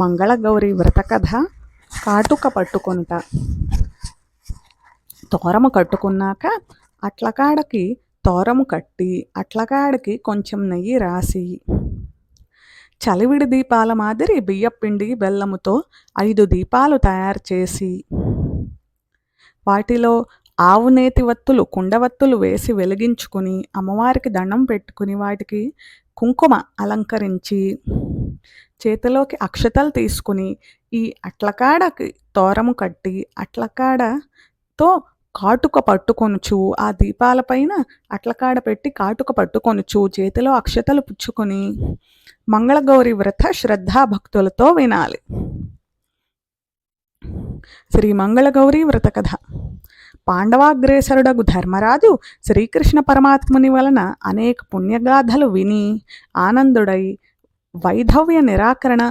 మంగళగౌరి వ్రతకథ. కాటుక పట్టుకొనుట. తోరము కట్టుకున్నాక అట్లకాడకి తోరము కట్టి అట్లకాడకి కొంచెం నెయ్యి రాసి చలివిడి దీపాల మాదిరి బియ్యపిండి బెల్లముతో 5 దీపాలు తయారు చేసి వాటిలో ఆవునేతి వత్తులు కుండవత్తులు వేసి వెలిగించుకుని అమ్మవారికి దండం పెట్టుకుని వాటికి కుంకుమ అలంకరించి చేతిలోకి అక్షతలు తీసుకుని ఈ అట్లకాడకి తోరము కట్టి అట్లకాడతో కాటుక పట్టుకొనుచు ఆ దీపాలపైన అట్లకాడ పెట్టి కాటుక పట్టుకొనుచు చేతిలో అక్షతలు పుచ్చుకొని మంగళగౌరి వ్రత శ్రద్ధాభక్తులతో వినాలి. శ్రీ మంగళగౌరీ వ్రత కథ. పాండవాగ్రేసరుడగు ధర్మరాజు శ్రీకృష్ణ పరమాత్ముని వలన అనేక పుణ్యగాథలు విని ఆనందుడై వైధవ్య నిరాకరణ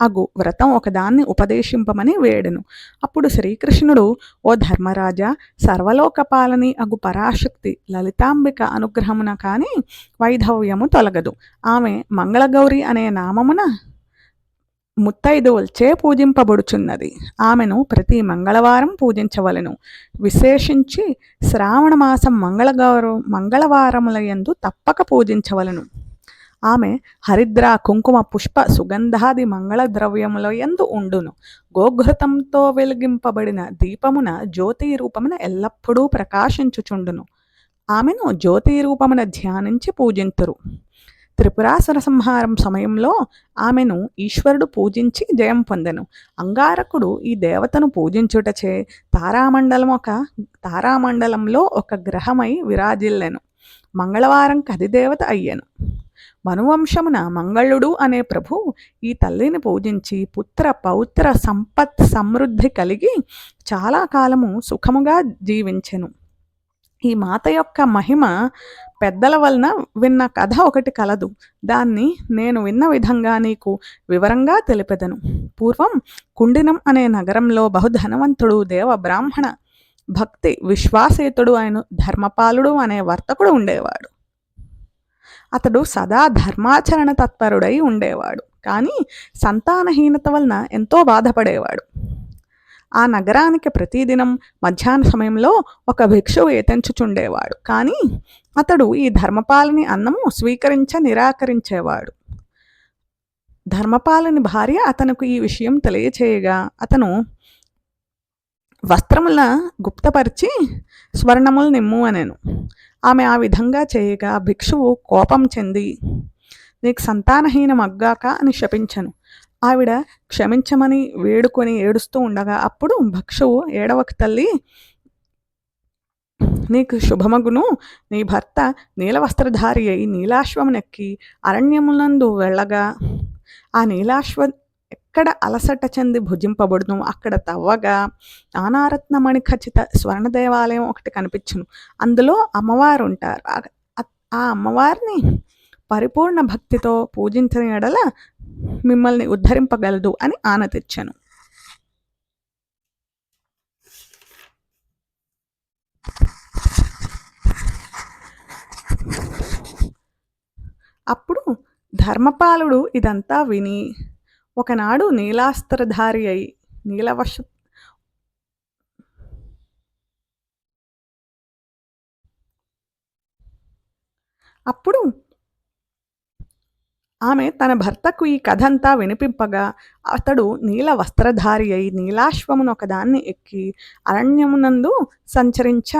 అగు వ్రతం ఒకదాన్ని ఉపదేశింపమని వేడెను. అప్పుడు శ్రీకృష్ణుడు, ఓ ధర్మరాజా, సర్వలోకపాలని అగు పరాశక్తి లలితాంబిక అనుగ్రహమున కాని వైధవ్యము తొలగదు. ఆమె మంగళగౌరి అనే నామమున ముత్తైదువుల్చే పూజింపబడుచున్నది. ఆమెను ప్రతి మంగళవారం పూజించవలెను. విశేషించి శ్రావణమాసం మంగళవారములయందు తప్పక పూజించవలెను. ఆమె హరిద్ర కుంకుమ పుష్ప సుగంధాది మంగళ ద్రవ్యములయందు ఉండును. గోఘృతంతో వెలిగింపబడిన దీపమున జ్యోతి రూపమున ఎల్లప్పుడూ ప్రకాశించుచుండును. ఆమెను జ్యోతి రూపమున ధ్యానించి పూజింతురు. త్రిపురాసుర సంహారం సమయంలో ఆమెను ఈశ్వరుడు పూజించి జయం పొందెను. అంగారకుడు ఈ దేవతను పూజించుటచే తారామండలంలో ఒక గ్రహమై విరాజిల్లెను. మంగళవారం కధిదేవత అయ్యెను. మనువంశమున మంగళుడు అనే ప్రభు ఈ తల్లిని పూజించి పుత్ర పౌత్ర సంపత్ సమృద్ధి కలిగి చాలా కాలము సుఖముగా జీవించెను. ఈ మాత యొక్క మహిమ పెద్దల వలన విన్న కథ ఒకటి కలదు. దాన్ని నేను విన్న విధంగా నీకు వివరంగా తెలిపెదను. పూర్వం కుండినం అనే నగరంలో బహుధనవంతుడు దేవ బ్రాహ్మణ భక్తి విశ్వాసేతుడు అయిన ధర్మపాలుడు అనే వర్తకుడు ఉండేవాడు. అతడు సదా ధర్మాచరణ తత్పరుడై ఉండేవాడు. కానీ సంతానహీనత వలన ఎంతో బాధపడేవాడు. ఆ నగరానికి ప్రతిదినం మధ్యాహ్న సమయంలో ఒక భిక్షువు ఏతెంచుచుండేవాడు. కానీ అతడు ఈ ధర్మపాలుని అన్నము నిరాకరించేవాడు. ధర్మపాలుని భార్య అతనికి ఈ విషయం తెలియచేయగా అతను వస్త్రముల గుప్తపరిచి స్వర్ణములు నిమ్ము అనెను. ఆమె ఆ విధంగా చేయగా భిక్షువు కోపం చెంది నీకు సంతానహీనం అగ్గాక అని శపించెను. ఆవిడ క్షమించమని వేడుకొని ఏడుస్తూ ఉండగా అప్పుడు భిక్షువు, ఏడవకు తల్లి, నీకు శుభమగును. నీ భర్త నీలవస్త్రధారి అయి నీలాశ్వమునెక్కి అరణ్యములందు వెళ్ళగా ఆ నీలాశ్వ ఎక్కడ అలసట చెంది భుజింపబడును అక్కడ తవ్వగా నానారత్నమణి ఖచ్చిత స్వర్ణ దేవాలయం ఒకటి కనిపించును. అందులో అమ్మవారు ఉంటారు. ఆ అమ్మవారిని పరిపూర్ణ భక్తితో పూజించిన ఎడల మిమ్మల్ని ఉద్ధరింపగలదు అని ఆనతిచ్చెను. అప్పుడు ధర్మపాలుడు ఇదంతా విని ఒకనాడు నీలాస్త్రధారి అయి అప్పుడు ఆమె తన భర్తకు ఈ కథంతా వినిపింపగా అతడు నీల వస్త్రధారి అయి నీలాశ్వమును ఒకదాన్ని ఎక్కి అరణ్యమునందు సంచరించ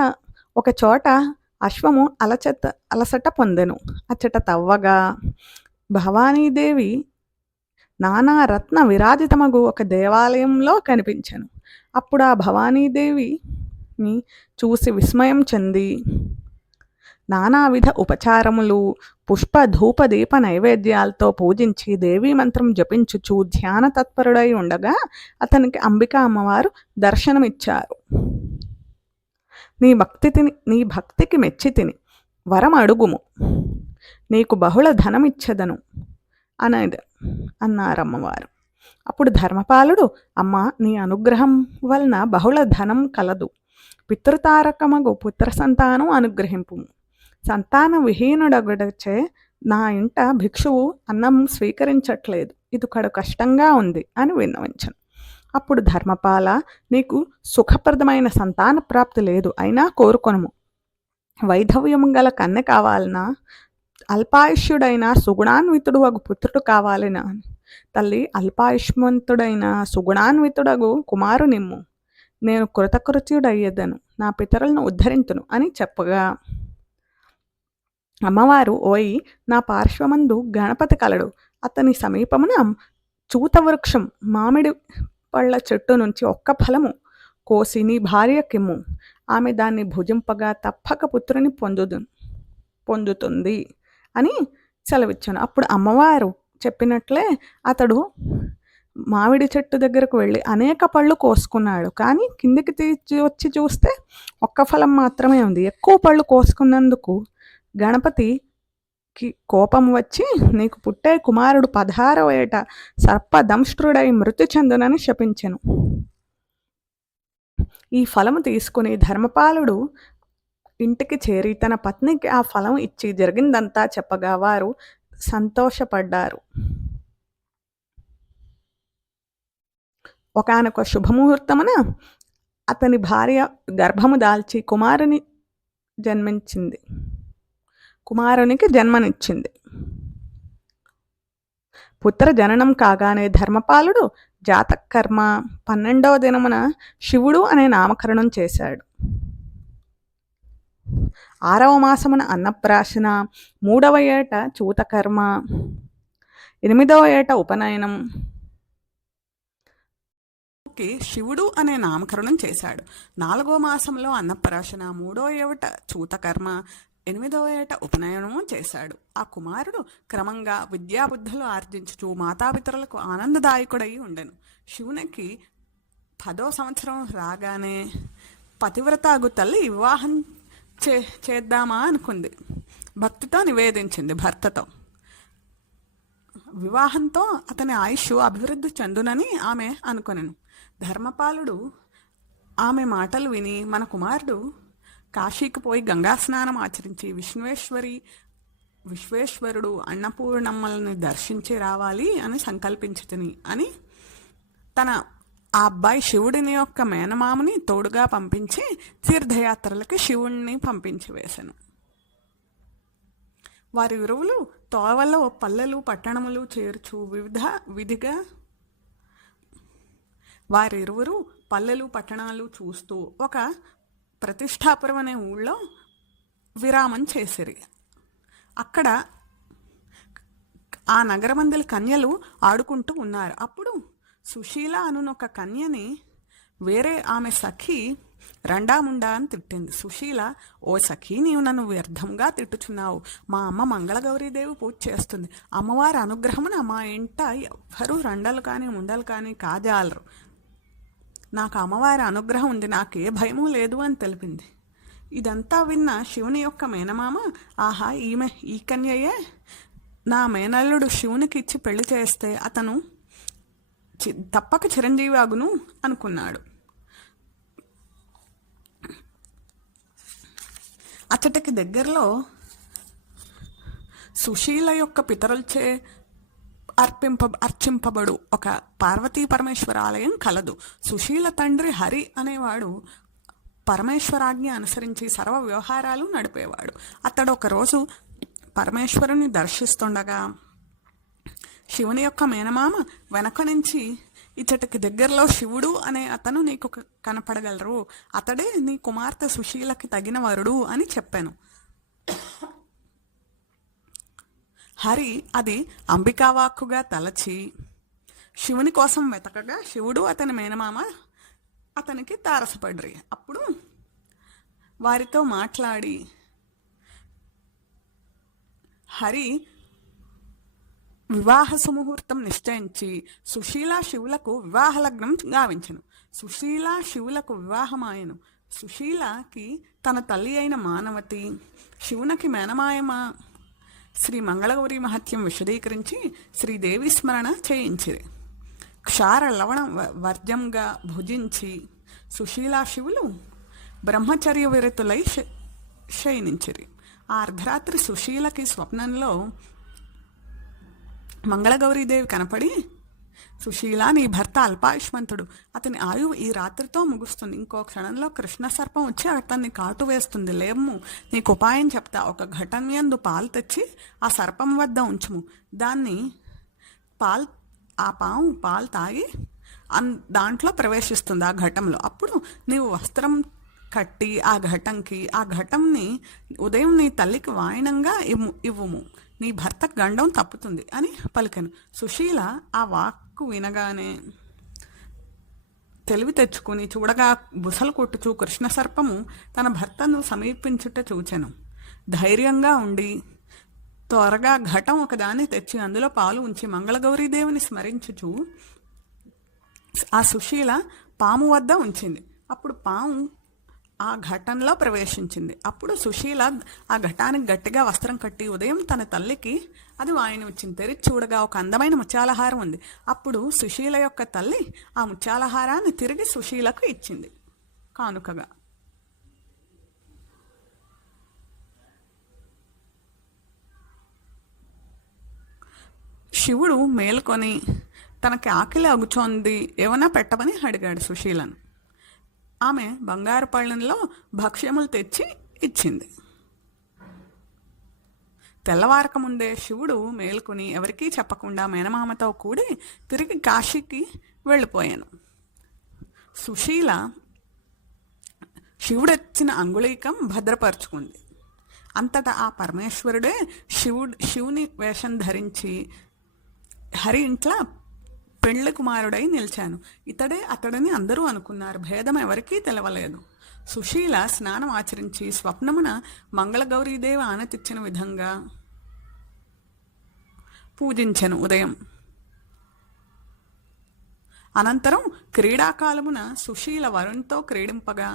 ఒక చోట అశ్వము అలసట పొందెను. అచ్చట తవ్వగా భవానీదేవి నానా రత్న విరాజితమగు ఒక దేవాలయంలో కనిపించెను. అప్పుడు ఆ భవానీదేవిని చూసి విస్మయం చెంది నానావిధ ఉపచారములు పుష్ప ధూప దీప నైవేద్యాలతో పూజించి దేవీ మంత్రం జపించుచు ధ్యాన తత్పరుడై ఉండగా అతనికి అంబికా అమ్మవారు దర్శనమిచ్చారు. నీ భక్తికి మెచ్చి తిని వరం అడుగుము, నీకు బహుళ ధనమిచ్చదను అన్నారమ్మవారు. అప్పుడు ధర్మపాలుడు, అమ్మ, నీ అనుగ్రహం వలన బహుళ ధనం కలదు. పితృతారకమగు పుత్ర సంతానం అనుగ్రహింపు. సంతాన విహీనుడగుడచే నా ఇంట భిక్షువు అన్నం స్వీకరించట్లేదు, ఇది కడు కష్టంగా ఉంది అని విన్నవించను. అప్పుడు ధర్మపాల, నీకు సుఖప్రదమైన సంతాన ప్రాప్తి లేదు, అయినా కోరుకొనుము. వైధవ్యము గల కన్నె కావాలనా, అల్పాయుష్యుడైన సుగుణాన్వితుడు అగు పుత్రుడు కావాలినా? తల్లి, అల్పాయుష్మంతుడైన సుగుణాన్వితుడగు కుమారునిమ్ము, నేను కృతకృత్యుడయ్యేదను, నా పితరులను ఉద్ధరింతును అని చెప్పగా, అమ్మవారు, ఓయి, నా పార్శ్వమందు గణపతి కలడు, అతని సమీపమున చూతవృక్షం మామిడి పళ్ళ చెట్టు నుంచి ఒక్క ఫలము కోసి నీ భార్యకిమ్ము, ఆమె దాన్ని భుజింపగా తప్పక పుత్రుని పొందుతుంది అని సెలవిచ్చాను. అప్పుడు అమ్మవారు చెప్పినట్లే అతడు మామిడి చెట్టు దగ్గరకు వెళ్ళి అనేక పళ్ళు కోసుకున్నాడు. కానీ కిందికి వచ్చి చూస్తే ఒక్క ఫలం మాత్రమే ఉంది. ఎక్కువ పళ్ళు కోసుకున్నందుకు గణపతికి కోపం వచ్చి, నీకు పుట్టే కుమారుడు 16వ ఏట సర్పదంష్ట్రుడై మృతి చెందునని శపించెను. ఈ ఫలము తీసుకుని ధర్మపాలుడు ఇంటికి చేరి తన పత్నికి ఆ ఫలం ఇచ్చి జరిగిందంతా చెప్పగా వారు సంతోషపడ్డారు. ఒకానొక శుభముహూర్తమున అతని భార్య గర్భము దాల్చి కుమారునికి జన్మనిచ్చింది. పుత్ర జననం కాగానే ధర్మపాలుడు జాతకర్మ 12వ దినమున శివుడు అనే నామకరణం చేశాడు. 6వ మాసమున అన్నప్రాశన, 3వ ఏట చూతకర్మ, 8వ ఏట ఉపనయనం శివుడు అనే నామకరణం చేశాడు. 4వ మాసంలో అన్నప్రాశన, 3వ ఏట చూతకర్మ, 8వ ఏట ఉపనయనము చేశాడు. ఆ కుమారుడు క్రమంగా విద్యాబుద్ధులు ఆర్జించుచు మాతాపితరులకు ఆనందదాయకుడై ఉండెను. శివునికి 10వ సంవత్సరం రాగానే పతివ్రతాగు తల్లి వివాహం చేద్దామా అనుకుంది. భక్తితో నివేదించింది భర్తతో. వివాహంతో అతని ఆయుష్ అభివృద్ధి చెందునని ఆమె అనుకొనెను. ధర్మపాలుడు ఆమె మాటలు విని, మన కుమారుడు కాశీకి పోయి గంగా స్నానం ఆచరించి విశ్వేశ్వరుడు అన్నపూర్ణమ్మల్ని దర్శించి రావాలి అని సంకల్పించుతుని అని తన ఆ అబ్బాయి శివుడిని యొక్క మేనమామని తోడుగా పంపించి తీర్థయాత్రలకి శివుణ్ణి పంపించి వేశాను. వారి ఇరువులు తోవల్లో పల్లెలు పట్టణములు చేర్చు విధిగా వారిరువురు పల్లెలు పట్టణాలు చూస్తూ ఒక ప్రతిష్టాపురం అనే ఊళ్ళో విరామం చేసిరి. అక్కడ ఆ నగరమందలి కన్యలు ఆడుకుంటూ ఉన్నారు. అప్పుడు సుశీల అనునొక కన్యని వేరే ఆమె సఖి రండాముండా అని తిట్టింది. సుశీల, ఓ సఖి, నీవు నన్ను వ్యర్థంగా తిట్టుచున్నావు. మా అమ్మ మంగళగౌరీదేవి పూజ చేస్తుంది. అమ్మవారి అనుగ్రహమున మా ఇంట ఎవ్వరూ రండలు కానీ ముండలు కానీ కాజాలరు. నాకు అమ్మవారి అనుగ్రహం ఉంది, నాకే భయము లేదు అని తెలిపింది. ఇదంతా విన్న శివుని యొక్క మేనమామ, ఆహా, ఈ కన్యయే నా మేనల్లుడు శివునికి ఇచ్చి పెళ్లి చేస్తే అతను తప్పక చిరంజీవి అగును అనుకున్నాడు. అతడికి దగ్గరలో సుశీల యొక్క పితరులచే అర్చింపబడు ఒక పార్వతీ పరమేశ్వర ఆలయం కలదు. సుశీల తండ్రి హరి అనేవాడు పరమేశ్వరాజ్ఞ అనుసరించి సర్వ వ్యవహారాలు నడిపేవాడు. అతడు ఒకరోజు పరమేశ్వరుని దర్శిస్తుండగా శివుని యొక్క మేనమామ వెనక నుంచి, ఇతడికి దగ్గరలో శివుడు అనే అతను నీకు కనపడగలరు, అతడే నీ కుమార్తె సుశీలకి తగిన వరుడు అని చెప్పాను. హరి అది అంబికావాక్కుగా తలచి శివుని కోసం వెతకగా శివుడు అతని మేనమామ అతనికి తారసపడ్రి. అప్పుడు వారితో మాట్లాడి హరి వివాహ సుముహూర్తం నిశ్చయించి సుశీల శివులకు వివాహ లగ్నం గావించెను. సుశీల శివులకు వివాహమాయను. సుశీలకి తన తల్లి అయిన మానవతి, శివునికి మేనమాయమ శ్రీ మంగళగౌరీ మహత్యం విశదీకరించి శ్రీదేవి స్మరణ చేయించిరి. క్షార లవణ వర్జంగా భుజించి సుశీలా శివులు బ్రహ్మచర్య విరతులై శయనించిరి. ఆ అర్ధరాత్రి సుశీలకి స్వప్నంలో మంగళగౌరీదేవి కనపడి, సుశీల, నీ భర్త అల్పాయుష్మంతుడు, అతని ఆయువు ఈ రాత్రితో ముగుస్తుంది, ఇంకో క్షణంలో కృష్ణ సర్పం వచ్చి అతన్ని కాటు వేస్తుంది, లేము, నీకు ఉపాయం చెప్తా, ఒక ఘటం యందు పాలు తెచ్చి ఆ సర్పం వద్ద ఉంచుము, దాన్ని ఆ పాము పాలు తాగి దాంట్లో ప్రవేశిస్తుంది ఆ ఘటంలో, అప్పుడు నీవు వస్త్రం కట్టి ఆ ఘటంని ఉదయం నీ తల్లికి వాయనంగా ఇవ్వుము, నీ భర్త గండం తప్పుతుంది అని పలికెను. సుశీల ఆ వాక్కు వినగానే తెలివి తెచ్చుకుని చూడగా బుసలు కొట్టుచూ కృష్ణసర్పము తన భర్తను సమీపించుట చూచెను. ధైర్యంగా ఉండి త్వరగా ఘటం ఒకదాన్ని తెచ్చి అందులో పాలు ఉంచి మంగళగౌరీదేవిని స్మరించుచూ ఆ సుశీల పాము వద్ద ఉంచింది. అప్పుడు పాము ఆ ఘటంలో ప్రవేశించింది. అప్పుడు సుశీల ఆ ఘటానికి గట్టిగా వస్త్రం కట్టి ఉదయం తన తల్లికి అది వాయిని వచ్చింది. తెరిచి చూడగా ఒక అందమైన ముత్యాలహారం ఉంది. అప్పుడు సుశీల యొక్క తల్లి ఆ ముత్యాలహారాన్ని తిరిగి సుశీలకు ఇచ్చింది కానుకగా. శివుడు మేల్కొని తనకి ఆకలి అగుచోంది, ఏమన్నా పెట్టమని అడిగాడు సుశీలను. ఆమె బంగారు పళ్ళెంలో భక్ష్యములు తెచ్చి ఇచ్చింది. తెల్లవారక ముందే శివుడు మేల్కొని ఎవరికీ చెప్పకుండా మేనమామతో కూడి తిరిగి కాశీకి వెళ్ళిపోయాను. సుశీల శివుడొచ్చిన అంగుళీకం భద్రపరుచుకుంది. అంతటా ఆ పరమేశ్వరుడే శివుని వేషం ధరించి హరి ఇంట్లో పెళ్లి కుమారుడై నిలిచాను. ఇతడే అతడని అందరూ అనుకున్నారు. భేదం ఎవరికీ తెలవలేదు. సుశీల స్నానం ఆచరించి స్వప్నమున మంగళగౌరీదేవి ఆనతిచ్చిన విధంగా పూజించెను ఉదయం. అనంతరం క్రీడాకాలమున సుశీల వరుణ్తో క్రీడింపగా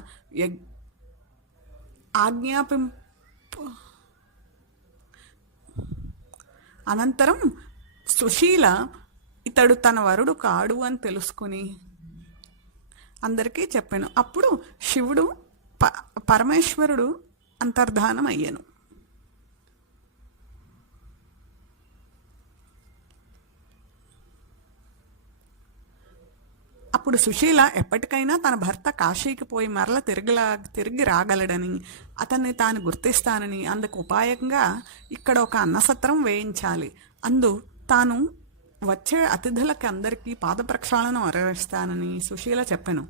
అనంతరం సుశీల ఇతడు తన వరుడు కాడు అని తెలుసుకుని అందరికీ చెప్పాను. అప్పుడు శివుడు పరమేశ్వరుడు అంతర్ధానం అయ్యాను. అప్పుడు సుశీల ఎప్పటికైనా తన భర్త కాశీకి పోయి మరల తిరిగి రాగలడని, అతన్ని తాను గుర్తిస్తానని, అందుకు ఉపాయంగా ఇక్కడ ఒక అన్నసత్రం వేయించాలి, తాను వచ్చే అతిథులకి అందరికీ పాద ప్రక్షాళన నిర్వహిస్తానని సుశీల చెప్పాను.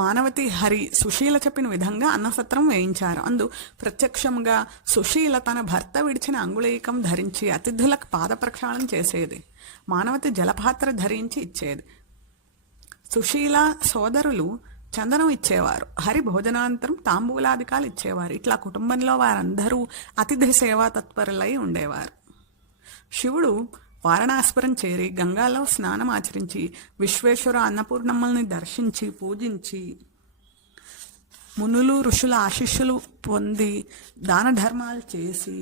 మానవతి హరి సుశీల చెప్పిన విధంగా అన్నసత్రం వేయించారు. ప్రత్యక్షంగా సుశీల తన భర్త విడిచిన అంగుళీకం ధరించి అతిథులకు పాద ప్రక్షాళన చేసేది. మానవతి జలపాత్ర ధరించి ఇచ్చేది. సుశీల సోదరులు చందనం ఇచ్చేవారు. హరి భోజనానంతరం తాంబూలాధికాలు ఇచ్చేవారు. ఇట్లా కుటుంబంలో వారందరూ అతిథి సేవా తత్పరులై ఉండేవారు. శివుడు వారణాసిపురం చేరి గంగాలో స్నానం ఆచరించి విశ్వేశ్వర అన్నపూర్ణమ్మల్ని దర్శించి పూజించి మునులు ఋషుల ఆశీస్సులు పొంది దాన ధర్మాలు చేసి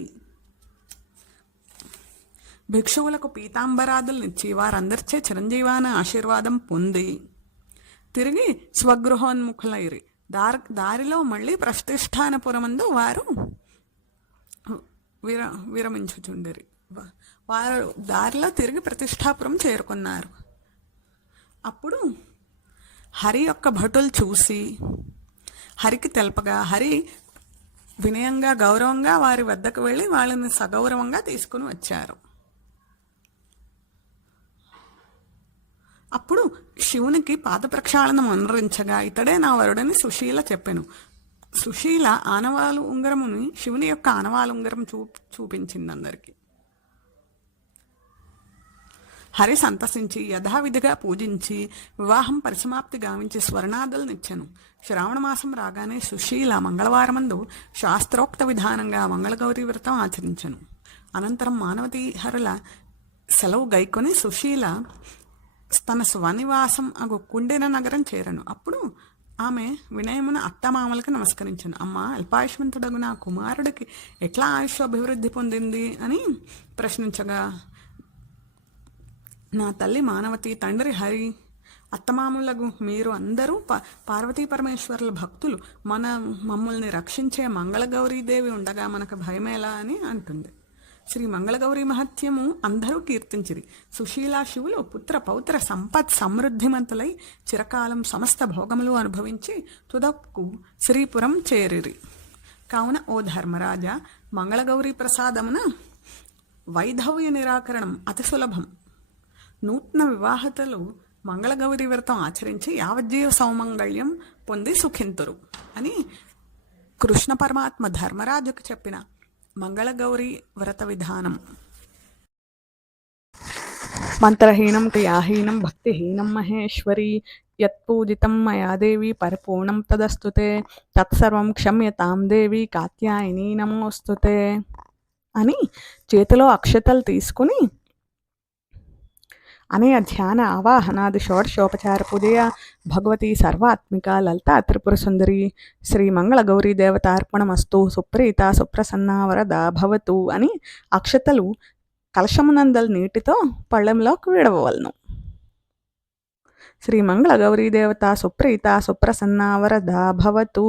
భిక్షువులకు పీతాంబరాదులనిచ్చి వారందరిచే చిరంజీవాన ఆశీర్వాదం పొంది తిరిగి స్వగృహోన్ముఖులైరి. దారిలో మళ్ళీ ప్రతిష్టానపురమందు వారు విరమించుచుండరి. వారు దారిలో తిరిగి ప్రతిష్టాపురం చేరుకున్నారు. అప్పుడు హరి యొక్క భటులు చూసి హరికి తెలపగా హరి వినయంగా గౌరవంగా వారి వద్దకు వెళ్ళి వాళ్ళని సగౌరవంగా తీసుకుని వచ్చారు. అప్పుడు శివునికి పాద ప్రక్షాళనం అనురించగా ఇతడే నా వరుడని సుశీల చెప్పెను. సుశీల ఆనవాలు ఉంగరముని శివుని యొక్క ఆనవాలు ఉంగరం చూపించింది అందరికీ. హరి సంతసించి యథావిధిగా పూజించి వివాహం పరిసమాప్తి గావించి స్వర్ణాదులనిచ్చెను. శ్రావణ మాసం రాగానే సుశీల మంగళవారమందు శాస్త్రోక్త విధానంగా మంగళగౌరీ వ్రతం ఆచరించెను. అనంతరం మానవతి హరుల సెలవు గైకొని సుశీల తన స్వనివాసం కుండిన నగరం చేరను. అప్పుడు ఆమె వినయమున అత్తమామలకు నమస్కరించాను. అమ్మ, అల్పాయుష్మంతుడగు నా కుమారుడికి ఎట్లా ఆయుష్ అభివృద్ధి పొందింది అని ప్రశ్నించగా, నా తల్లి మానవతి, తండ్రి హరి అత్తమామలకు మీరు అందరూ పార్వతీ పరమేశ్వరుల భక్తులు, మమ్మల్ని రక్షించే మంగళగౌరీదేవి ఉండగా మనకు భయమేలా అని అంటుంది. శ్రీ మంగళగౌరీ మహత్యము అందరూ కీర్తించిరి. సుశీలా శివులు పుత్ర పౌత్ర సంపత్ సమృద్ధిమంతులై చిరకాలం సమస్త భోగములు అనుభవించి తుదకు శ్రీపురం చేరిరి. కావున ఓ ధర్మరాజా, మంగళగౌరీ ప్రసాదమున వైధవ్య నిరాకరణం అతి సులభం. నూతన వివాహతలు మంగళగౌరీ వ్రతం ఆచరించి యావజ్జీవ సౌమంగళ్యం పొంది సుఖింతురు అని కృష్ణ పరమాత్మ ధర్మరాజుకు చెప్పిన మంగళగౌరీ వ్రత విధానం. మంత్రహీనం క్రియాహీనం భక్తిహీనం మహేశ్వరి యత్పూజితం మయా దేవి పరిపూర్ణం తదస్తుతే తత్సర్వం క్షమ్యతాం దేవి కాత్యాయని నమోస్తుతే అని చేతిలో అక్షతలు తీసుకుని అనయ ధ్యాన ఆవాహనాది షోడశోపచార పూజయ భగవతి సర్వాత్మిక లలితా త్రిపుర సుందరి శ్రీ మంగళగౌరీ దేవతార్పణమస్తు సుప్రీత సుప్రసన్న వరద భవతు అని అక్షతలు కలశమునందల నీటితో పళ్ళెంలోకి విడవవలను. శ్రీ మంగళగౌరీ దేవత సుప్రీత సుప్రసన్న వరద భవతు.